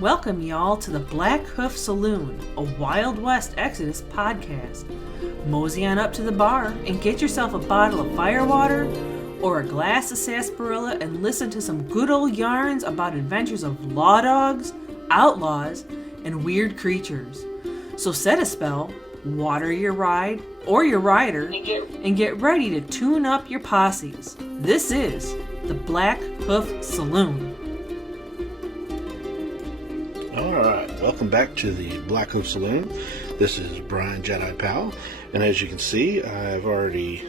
Welcome y'all to the Blackhoof Saloon, a Wild West Exodus podcast. Mosey on up to the bar and get yourself a bottle of firewater or a glass of sarsaparilla and listen to some good old yarns about adventures of law dogs, outlaws, and weird creatures. So set a spell, water your ride or your rider, and get ready to tune up your posses. This is the Blackhoof Saloon. Alright, welcome back to the Blackhoof Saloon. This is Brian Jedi Powell, and as you can see, I've already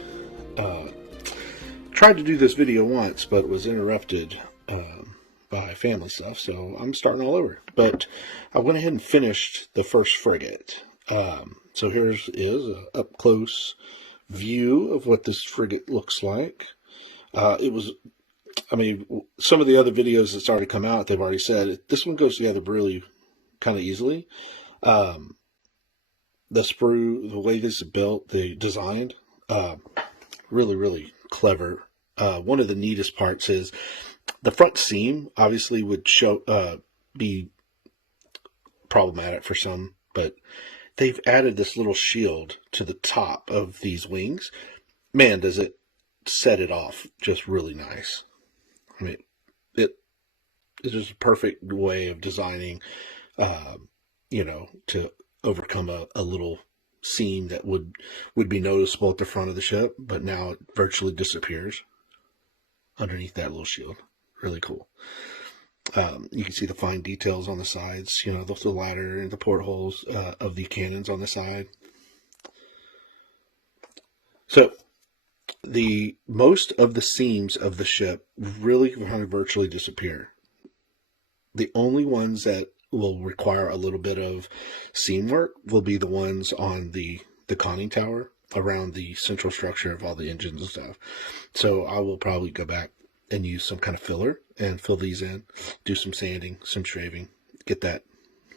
tried to do this video once, but was interrupted by family stuff, so I'm starting all over. But I went ahead and finished the first frigate. So here's an up-close view of what this frigate looks like. Some of the other videos that's already come out, they've already said this one goes together really kind of easily. The sprue, the way this is built, they designed, really, really clever. One of the neatest parts is the front seam obviously would be problematic for some, but they've added this little shield to the top of these wings. Man, does it set it off just really nice. I mean, it is just a perfect way of designing, to overcome a little seam that would be noticeable at the front of the ship, but now it virtually disappears underneath that little shield. Really cool. You can see the fine details on the sides, the ladder and the portholes of the cannons on the side. So, most of the seams of the ship really virtually disappear. The only ones that will require a little bit of seam work will be the ones on the conning tower around the central structure of all the engines and stuff. So I will probably go back and use some kind of filler and fill these in, do some sanding, some shaving, get that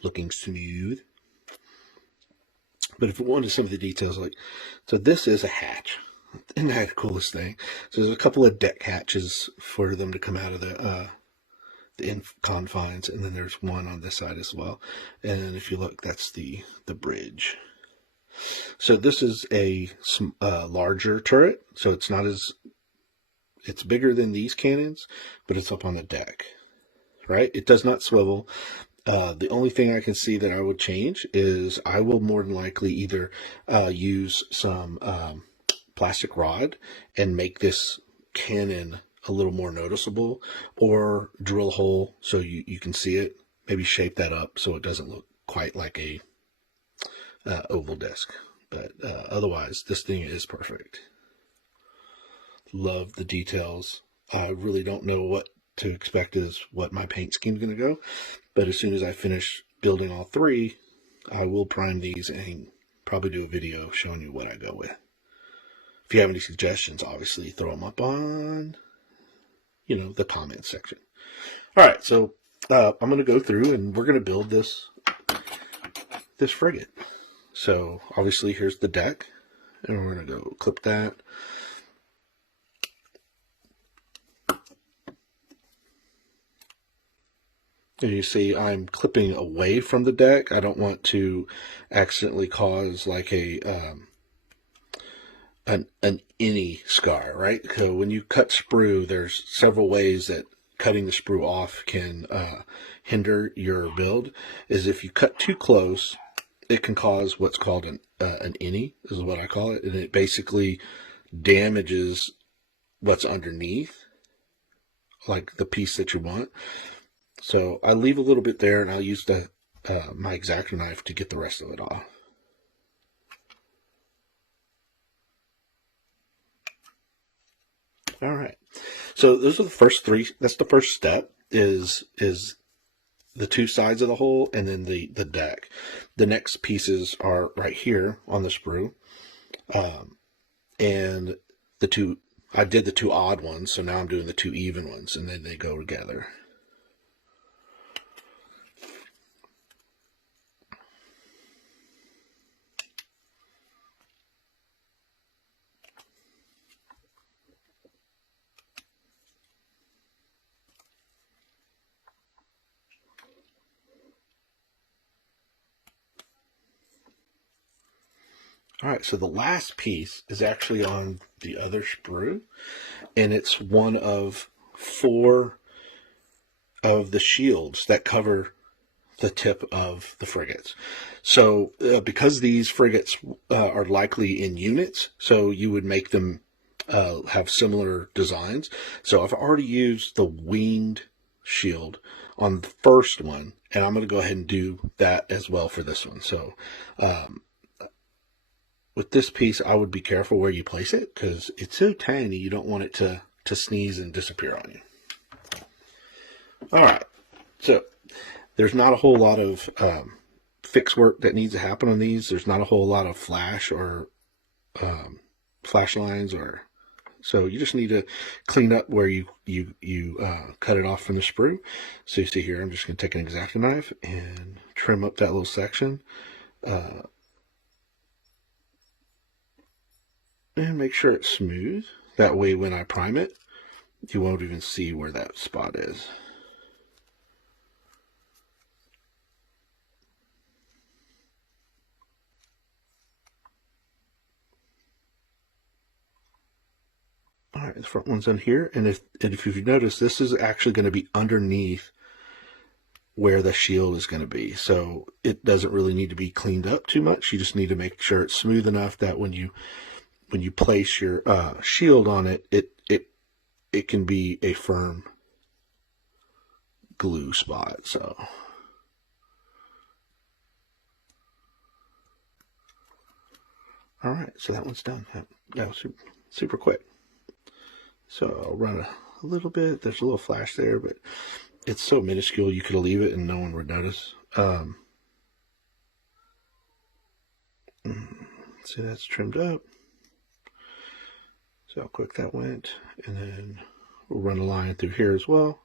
looking smooth. But if we want to some of the details, so this is a hatch. Isn't that the coolest thing? So there's a couple of deck hatches for them to come out of the confines, and then there's one on this side as well. And if you look, that's the bridge. So this is a larger turret. So it's bigger than these cannons, but it's up on the deck, right? It does not swivel. The only thing I can see that I would change is I will more than likely either use some plastic rod and make this cannon a little more noticeable, or drill a hole so you can see it, maybe shape that up so it doesn't look quite like a oval disc. But otherwise, this thing is perfect. Love the details. I really don't know what to expect as what my paint scheme is going to go, but as soon as I finish building all three, I will prime these and probably do a video showing you what I go with. If you have any suggestions, obviously throw them up on, the comments section. All right, so I'm going to go through and we're going to build this frigate. So obviously here's the deck, and we're going to go clip that. And you see I'm clipping away from the deck. I don't want to accidentally cause like an any scar, right? So when you cut sprue, there's several ways that cutting the sprue off can hinder your build. Is if you cut too close, it can cause what's called an any, is what I call it, and it basically damages what's underneath, like the piece that you want. So I leave a little bit there, and I'll use my X-Acto knife to get the rest of it off. All right. So those are the first three. That's the first step is the two sides of the hole and then the deck. The next pieces are right here on the sprue. And I did the two odd ones, so now I'm doing the two even ones, and then they go together. All right, so the last piece is actually on the other sprue, and it's one of 4 of the shields that cover the tip of the frigates. So because these frigates are likely in units, so you would make them have similar designs. So I've already used the winged shield on the first one, and I'm going to go ahead and do that as well for this one. So with this piece, I would be careful where you place it because it's so tiny you don't want it to sneeze and disappear on you. All right, so there's not a whole lot of fix work that needs to happen on these. There's not a whole lot of flash or flash lines, or so you just need to clean up where you cut it off from the sprue. So you see here, I'm just going to take an X-Acto knife and trim up that little section. And make sure it's smooth. That way when I prime it, you won't even see where that spot is. All right, the front one's on here, and if you notice, this is actually going to be underneath where the shield is going to be. So it doesn't really need to be cleaned up too much. You just need to make sure it's smooth enough that when you place your shield on it, it can be a firm glue spot. So all right, so that one's done. That was super quick. So I'll run a little bit. There's a little flash there, but it's so minuscule you could leave it and no one would notice. See, that's trimmed up. So how quick that went. And then we'll run a line through here as well,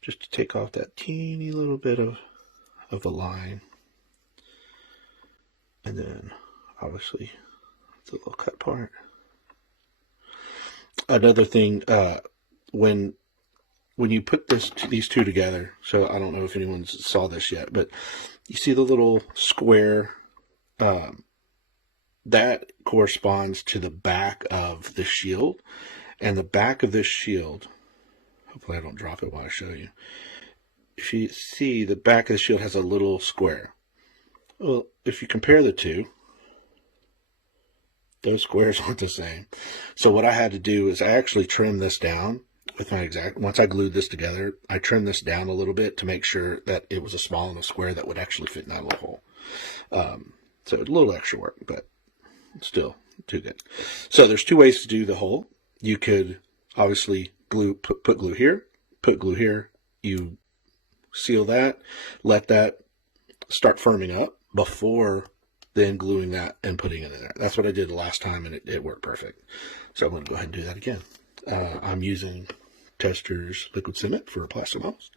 just to take off that teeny little bit of the line. And then obviously the little cut part. Another thing, when you put these two together, so I don't know if anyone saw this yet, but you see the little square, that corresponds to the back of the shield, and the back of this shield, hopefully I don't drop it while I show you. If you see, the back of the shield has a little square. Well, if you compare the two, those squares aren't the same. So what I had to do is I actually trimmed this down with my once I glued this together, I trimmed this down a little bit to make sure that it was a small enough square that would actually fit in that little hole. So a little extra work, but still too good. So there's 2 ways to do the hole. You could obviously put glue here, put glue here, you seal that, let that start firming up before then gluing that and putting it in there. That's what I did the last time, and it worked perfect. So I'm going to go ahead and do that again. I'm using Tester's liquid cement for plastic models.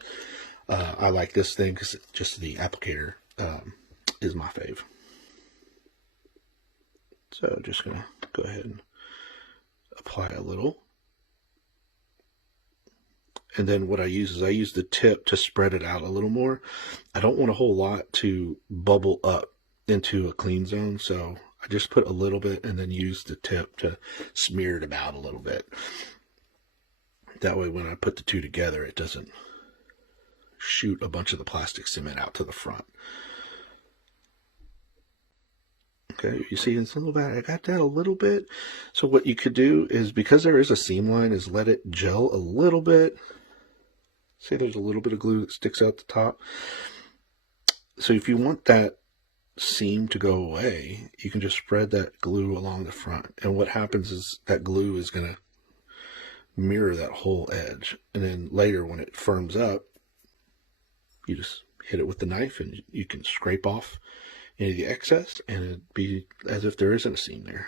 I like this thing because just the applicator is my fave. So just going to go ahead and apply a little. And then what I use is I use the tip to spread it out a little more. I don't want a whole lot to bubble up into a clean zone, so I just put a little bit and then use the tip to smear it about a little bit. That way when I put the two together, it doesn't shoot a bunch of the plastic cement out to the front. Okay, you see it's a little bit, I got that a little bit. So what you could do is, because there is a seam line, is let it gel a little bit. See, there's a little bit of glue that sticks out the top. So if you want that seam to go away, you can just spread that glue along the front. And what happens is that glue is going to mirror that whole edge. And then later when it firms up, you just hit it with the knife and you can scrape off any of the excess and it'd be as if there isn't a seam there.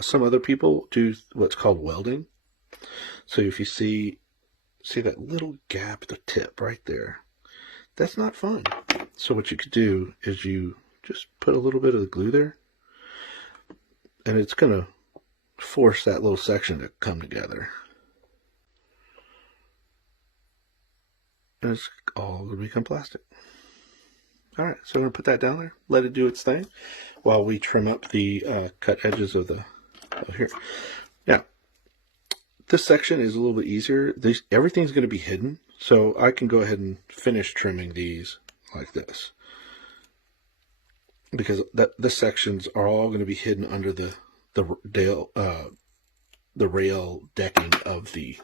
Some other people do what's called welding. So if you see that little gap at the tip right there, that's not fun. So what you could do is you just put a little bit of the glue there, and it's going to force that little section to come together. And it's all going to become plastic. All right, so we're going to put that down there, let it do its thing, while we trim up the cut edges of here. Now, this section is a little bit easier. Everything's going to be hidden, so I can go ahead and finish trimming these like this. Because this sections are all going to be hidden under the rail decking of the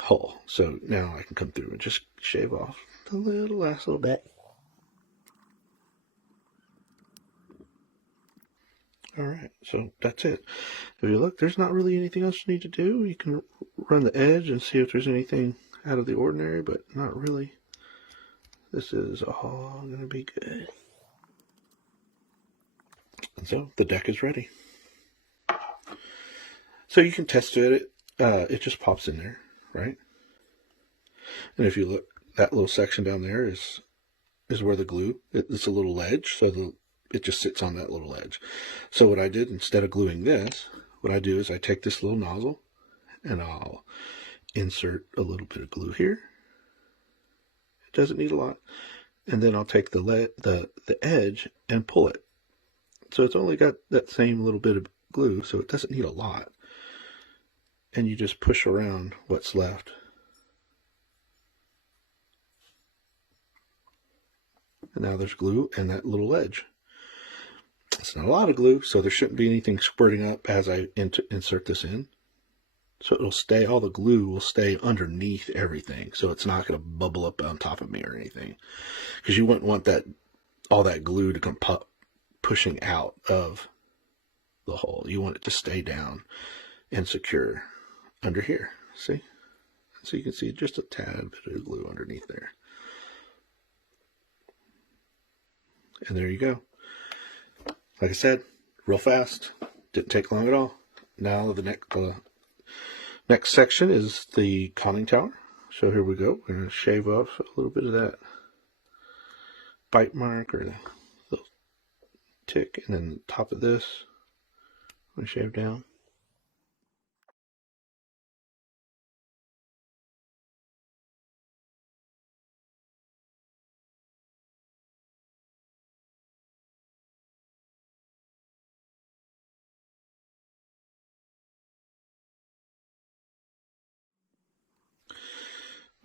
hull. So now I can come through and just shave off the last little bit. All right, so that's it. If you look, there's not really anything else you need to do. You can run the edge and see if there's anything out of the ordinary, but not really. This is all going to be good. And so the deck is ready. So you can test fit it. It just pops in there, right? And if you look, that little section down there is where the glue, it's a little ledge, so it just sits on that little ledge. So what I did, instead of gluing this, what I do is I take this little nozzle and I'll insert a little bit of glue here. It doesn't need a lot. And then I'll take the edge and pull it. So it's only got that same little bit of glue, so it doesn't need a lot. And you just push around what's left. And now there's glue and that little edge. It's not a lot of glue, so there shouldn't be anything squirting up as I insert this in. So it'll stay, all the glue will stay underneath everything. So it's not going to bubble up on top of me or anything. Because you wouldn't want all that glue to come pushing out of the hole. You want it to stay down and secure under here. See? So you can see just a tad bit of glue underneath there. And there you go. Like I said, real fast. Didn't take long at all. Now the next section is the conning tower. So here we go. We're going to shave off a little bit of that bite mark or the little tick. And then the top of this, I'm going to shave down.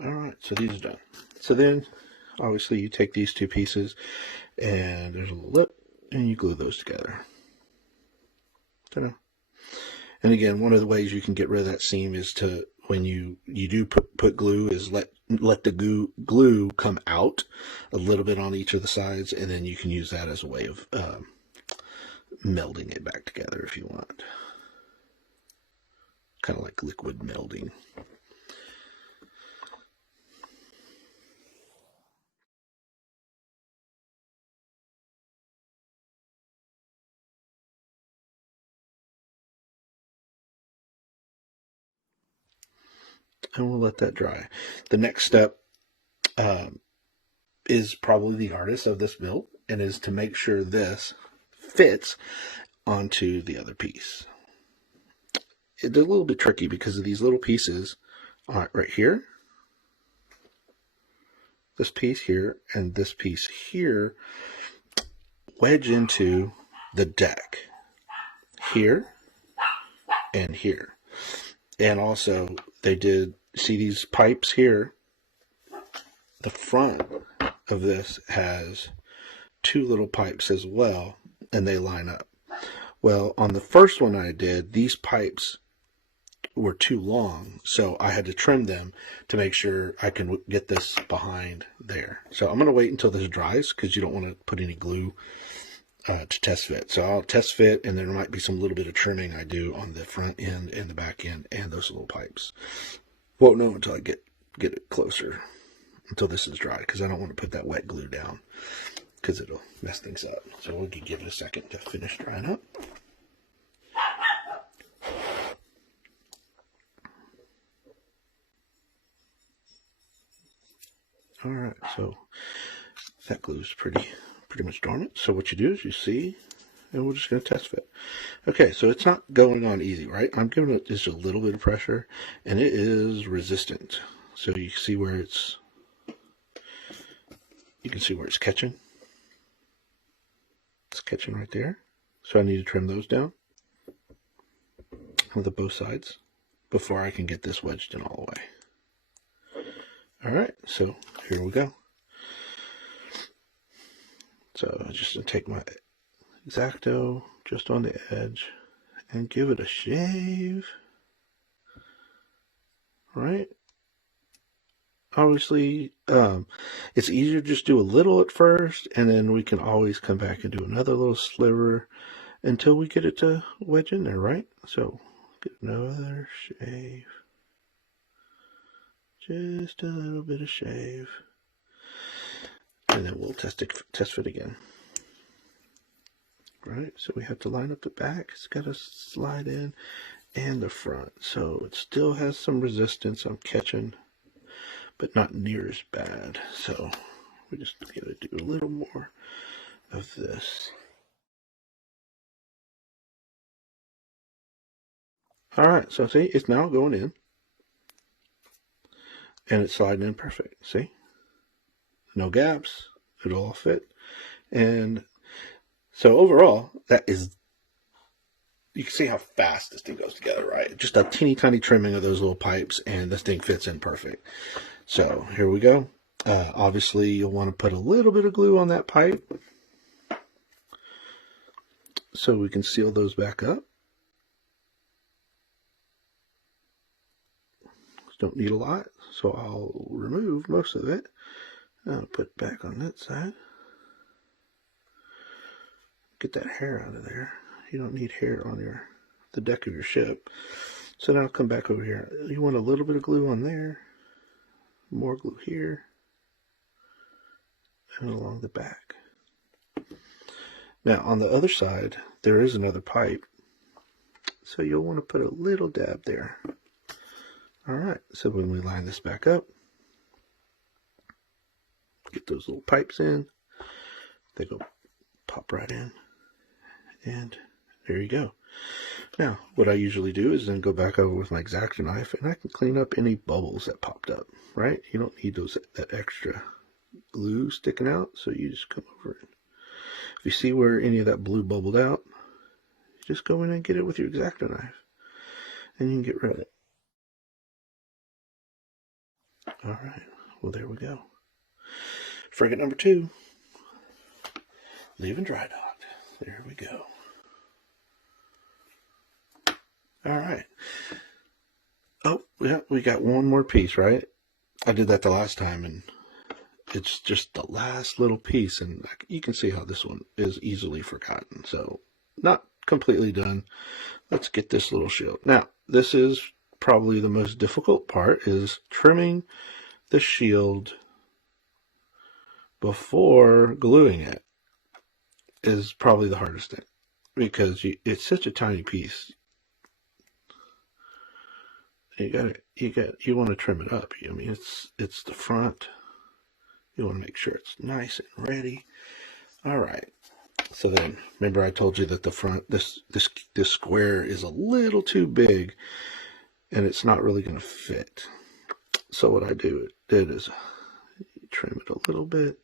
All right, so these are done. So then, obviously, you take these two pieces, and there's a little lip, and you glue those together. Ta-da. And again, one of the ways you can get rid of that seam is to, when you do put glue, is let the glue come out a little bit on each of the sides, and then you can use that as a way of melding it back together if you want. Kind of like liquid melding. And we'll let that dry. The next step is probably the hardest of this build, and is to make sure this fits onto the other piece. It's a little bit tricky because of these little pieces right here, this piece here, and this piece here wedge into the deck here and here. And also they did, see these pipes here, the front of this has two little pipes as well, and they line up. Well, on the first one I did, these pipes were too long, so I had to trim them to make sure I can get this behind there. So I'm going to wait until this dries, because you don't want to put any glue to test fit. So I'll test fit, and there might be some little bit of trimming I do on the front end and the back end and those little pipes. Won't know until I get it closer, until this is dry, because I don't want to put that wet glue down, because it'll mess things up. So we'll give it a second to finish drying up. All right, so that glue's pretty much dormant. So what you do is you see, and we're just going to test fit. Okay, so it's not going on easy, right? I'm giving it just a little bit of pressure, and it is resistant. So you see where it's you can see where it's catching. It's catching right there. So I need to trim those down on both sides before I can get this wedged in all the way. Alright, so here we go. So I'm just going to take my X-Acto just on the edge and give it a shave. Right? Obviously, it's easier to just do a little at first, and then we can always come back and do another little sliver until we get it to wedge in there, right? So, get another shave. Just a little bit of shave. And then we'll test fit again. Right, so we have to line up the back. It's got to slide in, and the front. So it still has some resistance I'm catching, but not near as bad. So we just got to do a little more of this. All right, so see, it's now going in, and it's sliding in perfect. See, no gaps. It'll all fit. And so overall, that is, you can see how fast this thing goes together, right? Just a teeny tiny trimming of those little pipes, and this thing fits in perfect. So here we go. Obviously, you'll want to put a little bit of glue on that pipe so we can seal those back up. Don't need a lot, so I'll remove most of it. I'll put it back on that side. Get that hair out of there. You don't need hair on the deck of your ship. So now I'll come back over here. You want a little bit of glue on there, more glue here, and along the back. Now on the other side, there is another pipe, so you'll want to put a little dab there. Alright, so when we line this back up, get those little pipes in, they go pop right in, and there you go. Now, what I usually do is then go back over with my X-Acto knife, and I can clean up any bubbles that popped up, right? You don't need that extra glue sticking out, so you just come over and if you see where any of that blue bubbled out, you just go in and get it with your X-Acto knife, and you can get rid of it. Alright, well there we go. Frigate number 2. Leaving dry docked. There we go. Alright. Oh, yeah, we got one more piece, right? I did that the last time, and it's just the last little piece, and you can see how this one is easily forgotten. So, not completely done. Let's get this little shield. Now, this is probably the most difficult part, is trimming the shield before gluing it is probably the hardest thing, because it's such a tiny piece. You want to trim it up. I mean, it's the front. You want to make sure it's nice and ready. All right. So then, remember I told you that the front, this square is a little too big, and it's not really going to fit. So what I did is trim it a little bit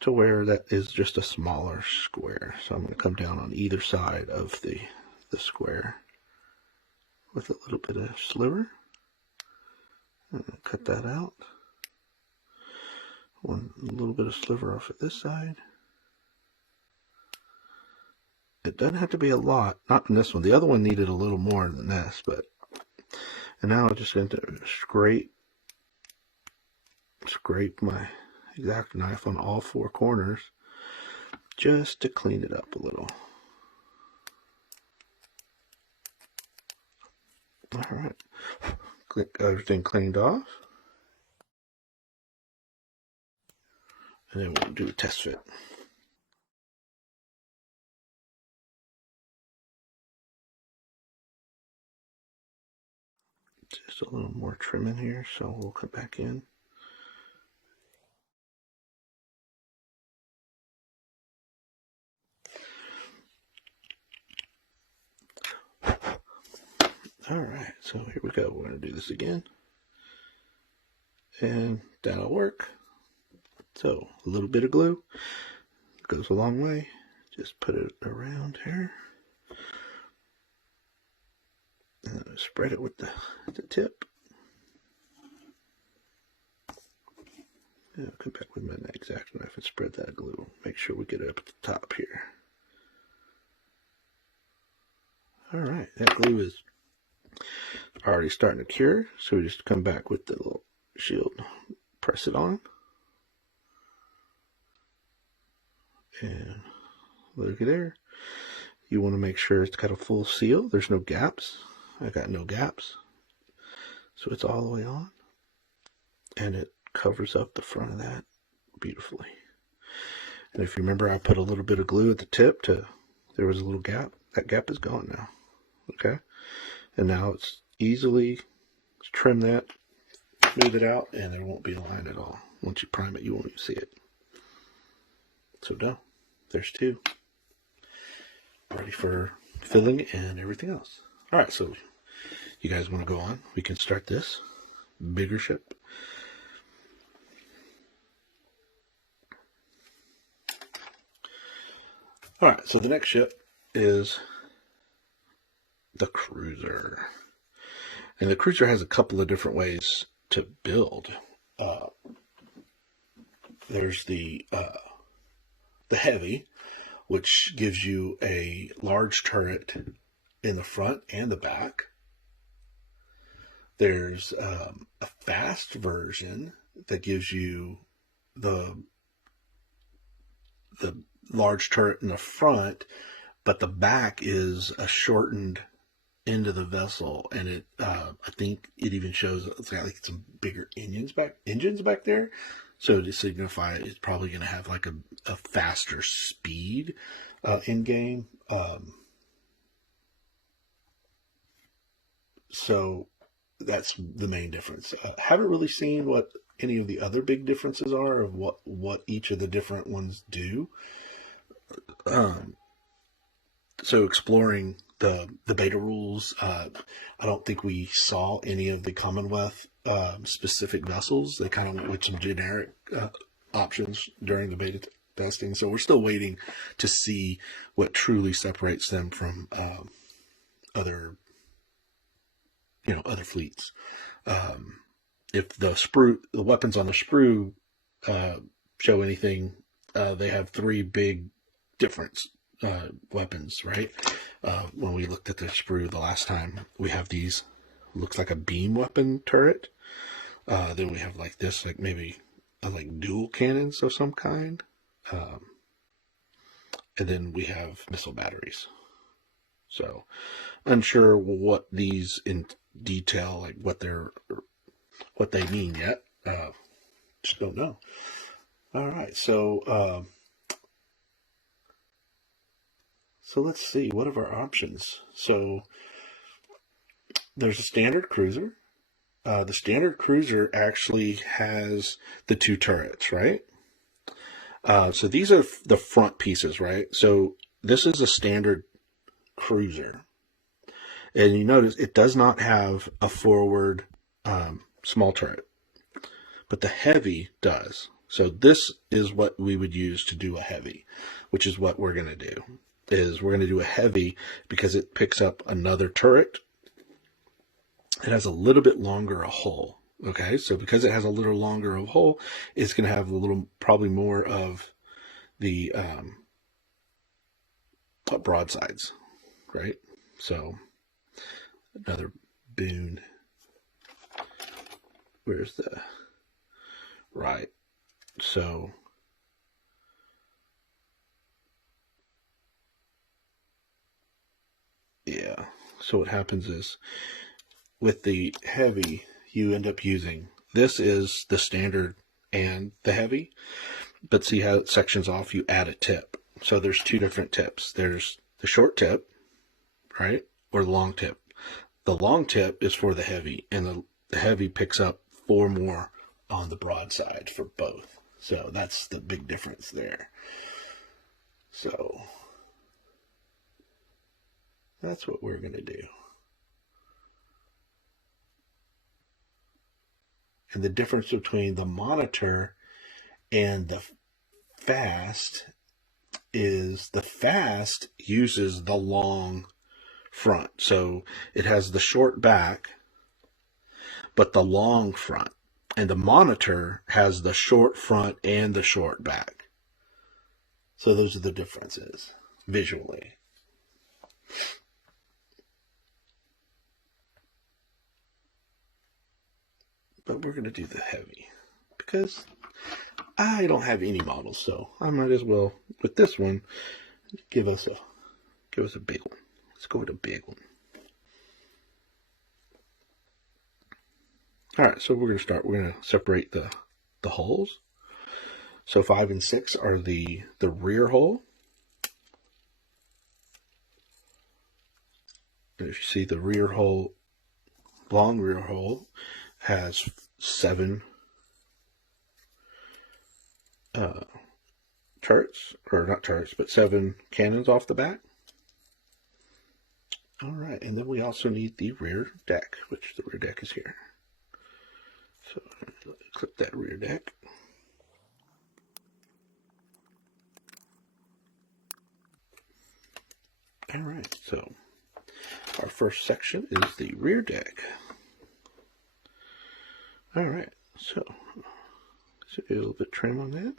to where that is just a smaller square. So I'm going to come down on either side of the square with a little bit of sliver. And cut that out. A little bit of sliver off at this side. It doesn't have to be a lot, not in this one. The other one needed a little more than this, but. And now I'm just going to scrape my X-Acto knife on all 4 corners just to clean it up a little. Alright, get everything cleaned off, and then we'll do a test fit. Just a little more trim in here, so we'll come back in. Alright, so here we go. We're going to do this again. And that'll work. So a little bit of glue goes a long way. Just put it around here. And spread it with the tip. I'll come back with my X-Acto knife and spread that glue. Make sure we get it up at the top here. Alright, that glue is already starting to cure, so we just come back with the little shield, press it on, and look at there. You want to make sure it's got a full seal. There's no gaps. I got no gaps, so it's all the way on, and it covers up the front of that beautifully. And if you remember, I put a little bit of glue at the tip there was a little gap. That gap is gone now. Okay, and now it's easily trim that, smooth it out, and there won't be a line at all. Once you prime it, you won't even see it. So now, there's two. Ready for filling and everything else. Alright, so you guys want to go on? We can start this bigger ship. Alright, so the next ship is the cruiser. And the cruiser has a couple of different ways to build. There's the heavy, which gives you a large turret in the front and the back. There's a fast version that gives you the large turret in the front, but the back is a shortened end of the vessel, and it I think it even shows it's got like some bigger engines back there, so to signify it's probably going to have like a faster speed in game. So that's the main difference. Haven't really seen what any of the other big differences are of what each of the different ones do. So exploring the beta rules, I don't think we saw any of the Commonwealth specific vessels. They kind of went with some generic options during the beta testing. So we're still waiting to see what truly separates them from other fleets. If the weapons on the Sprue show anything, they have three big difference weapons, right? When we looked at the Sprue the last time, we have these, looks like a beam weapon turret. Then we have like this, like maybe like dual cannons of some kind. And then we have missile batteries. So unsure what these in detail, like what they mean yet. Just don't know. All right, so let's see, what are our options? So there's a standard cruiser. The standard cruiser actually has the two turrets, right? So these are the front pieces, right? So this is a standard cruiser. And you notice it does not have a forward small turret, but the heavy does. So this is what we would use to do a heavy, which is what we're going to do. We're going to do a heavy because it picks up another turret. It has a little bit longer a hull. Okay, so because it has a little longer of hull, it's going to have probably more of the broadsides, right? So another boon. Where's the right? So yeah. So what happens is with the heavy, you end up using, this is the standard and the heavy, but see how it sections off, you add a tip. So there's two different tips. There's the short tip, right? Or the long tip. The long tip is for the heavy, and the heavy picks up 4 more on the broadside for both. So that's the big difference there. So that's what we're going to do. And the difference between the monitor And the fast uses the long front. So it has the short back, but the long front. And the monitor has the short front and the short back. So those are the differences visually. But we're going to do the heavy because I don't have any models, so I might as well, with this one, give us a big one. Let's go with a big one. All right, so we're going to start. We're going to separate the hulls. So 5 and 6 are the rear hull. And if you see the rear hull, long rear hull, has 7 turrets, or not turrets, but 7 cannons off the back. All right, and then we also need the rear deck, which the rear deck is here. So clip that rear deck. All right, so our first section is the rear deck. All right, so get a little bit of trim on that.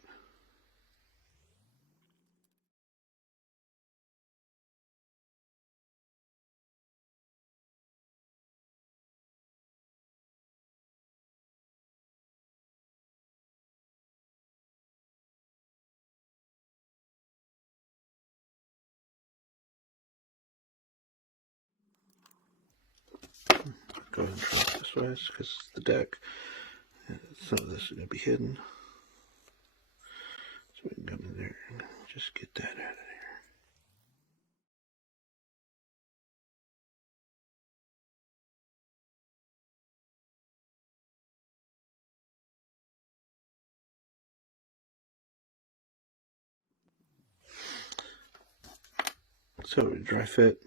Go ahead and try it this way because the deck, some of this is going to be hidden. So we can come in there and just get that out of there. So we dry fit.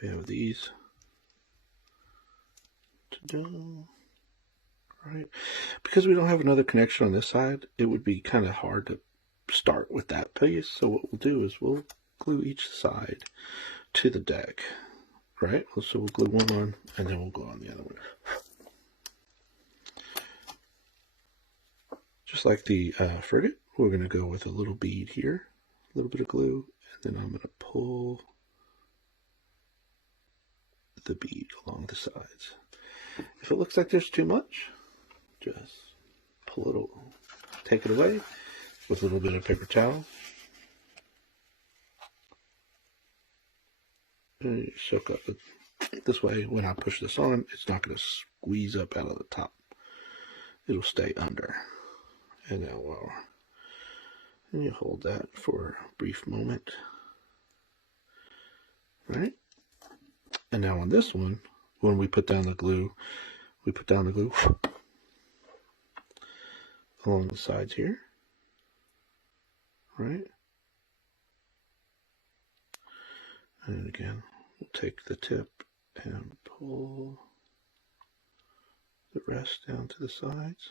We have these. Right, because we don't have another connection on this side, it would be kind of hard to start with that piece. So what we'll do is we'll glue each side to the deck, right? So we'll glue one on, and then we'll glue on the other one. Just like the frigate, we're going to go with a little bead here, a little bit of glue, and then I'm going to pull the bead along the sides. If it looks like there's too much, just pull it, take it away with a little bit of paper towel. And you soak up it. This way, when I push this on, it's not going to squeeze up out of the top. It'll stay under. And now, and you hold that for a brief moment. Right? And now on this one, when we put down the glue, along the sides here, right? And then again, we'll take the tip and pull the rest down to the sides.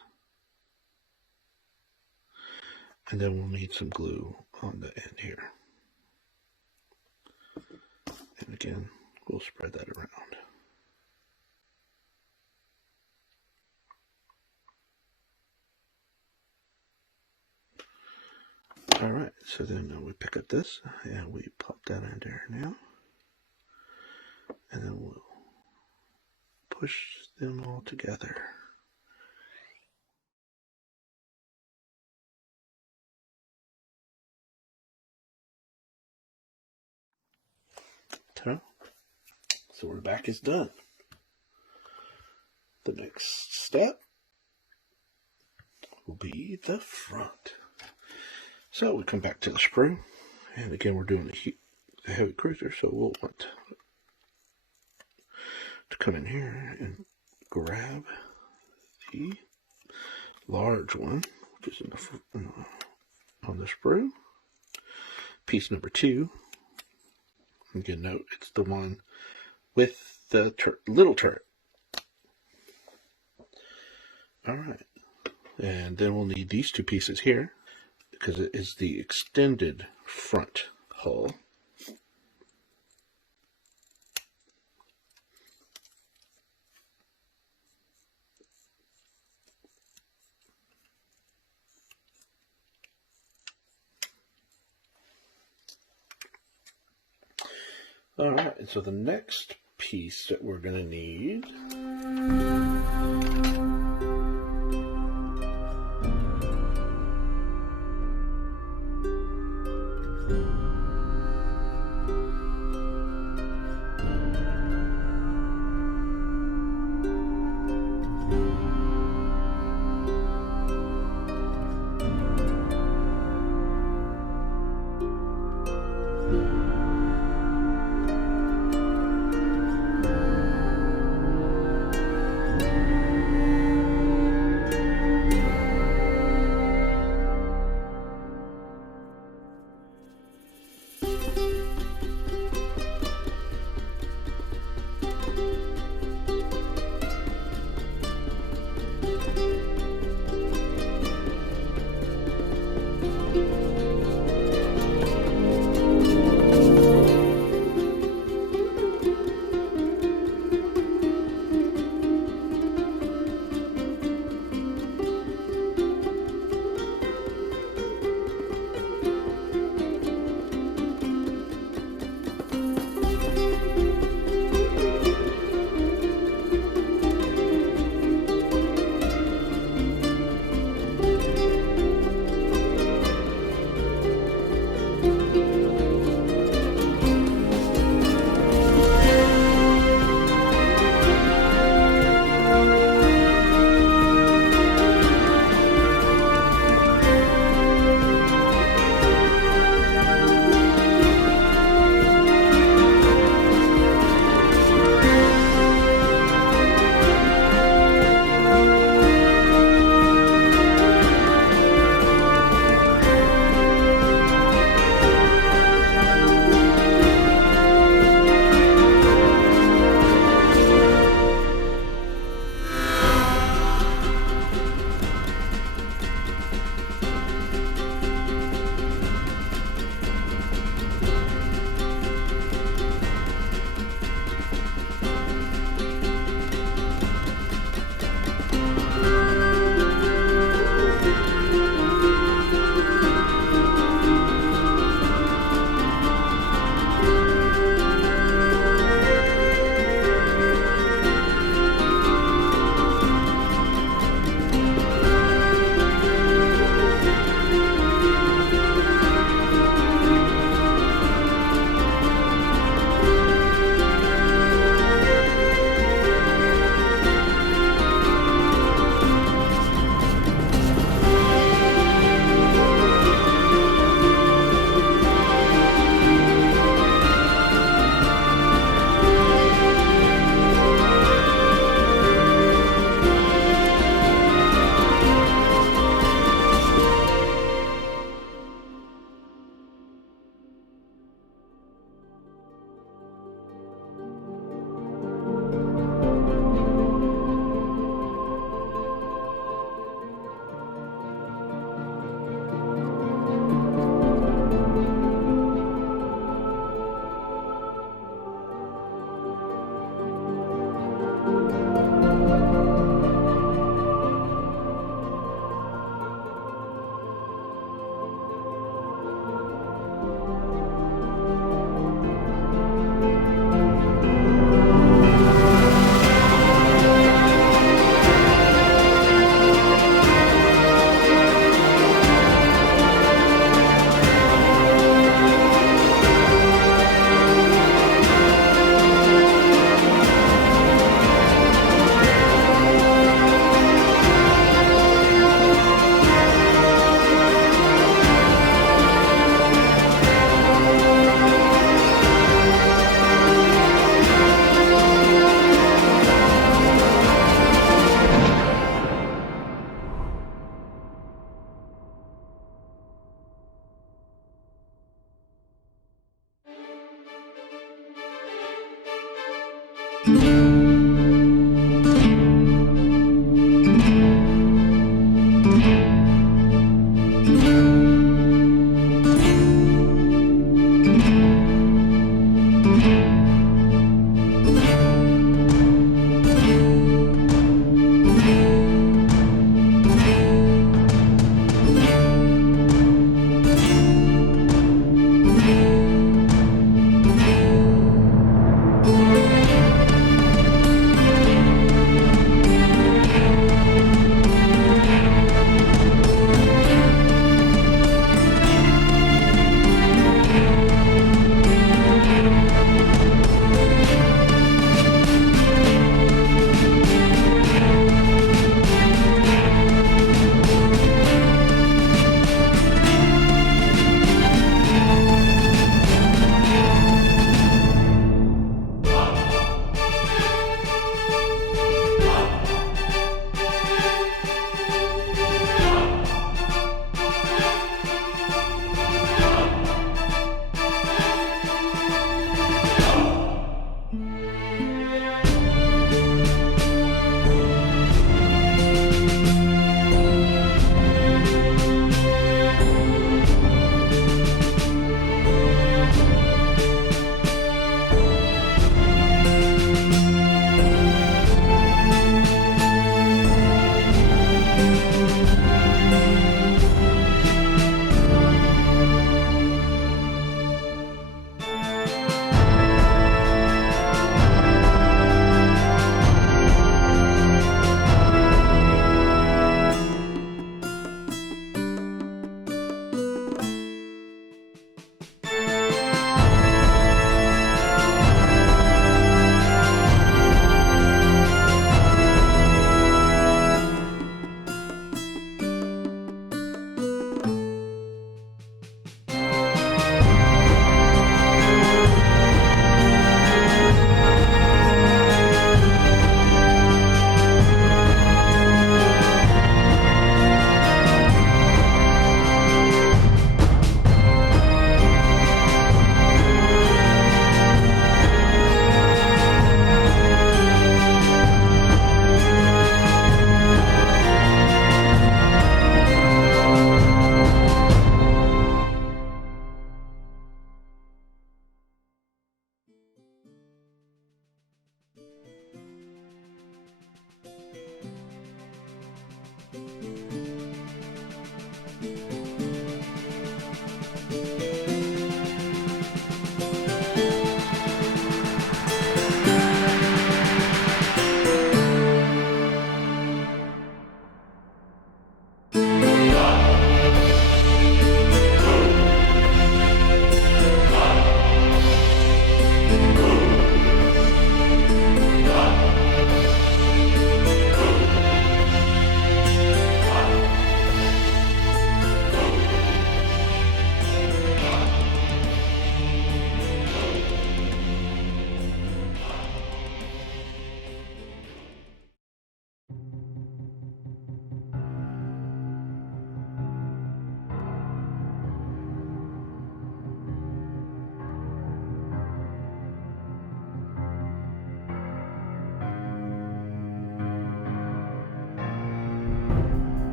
And then we'll need some glue on the end here. And again, we'll spread that around. All right, so then we pick up this and we pop that in there now. And then we'll push them all together. Ta-da. So our back is done. The next step will be the front. So we come back to the sprue, and again we're doing a heavy cruiser, so we'll want to come in here and grab the large one, which is on the sprue. Piece number 2. Again, note it's the one with the little turret. All right, And then we'll need these two pieces here because it is the extended front hull. All right, and so the next piece that we're going to need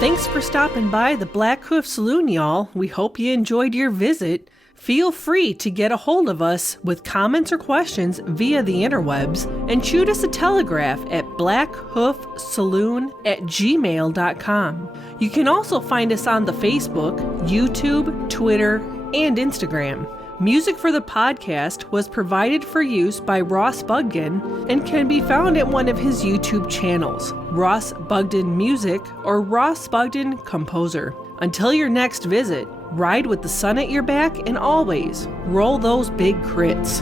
Thanks for stopping by the Blackhoof Saloon, y'all. We hope you enjoyed your visit. Feel free to get a hold of us with comments or questions via the interwebs and shoot us a telegraph at blackhoofsaloon@gmail.com. You can also find us on the Facebook, YouTube, Twitter, and Instagram. Music for the podcast was provided for use by Ross Bugden and can be found at one of his YouTube channels, Ross Bugden Music or Ross Bugden Composer. Until your next visit, ride with the sun at your back and always roll those big crits.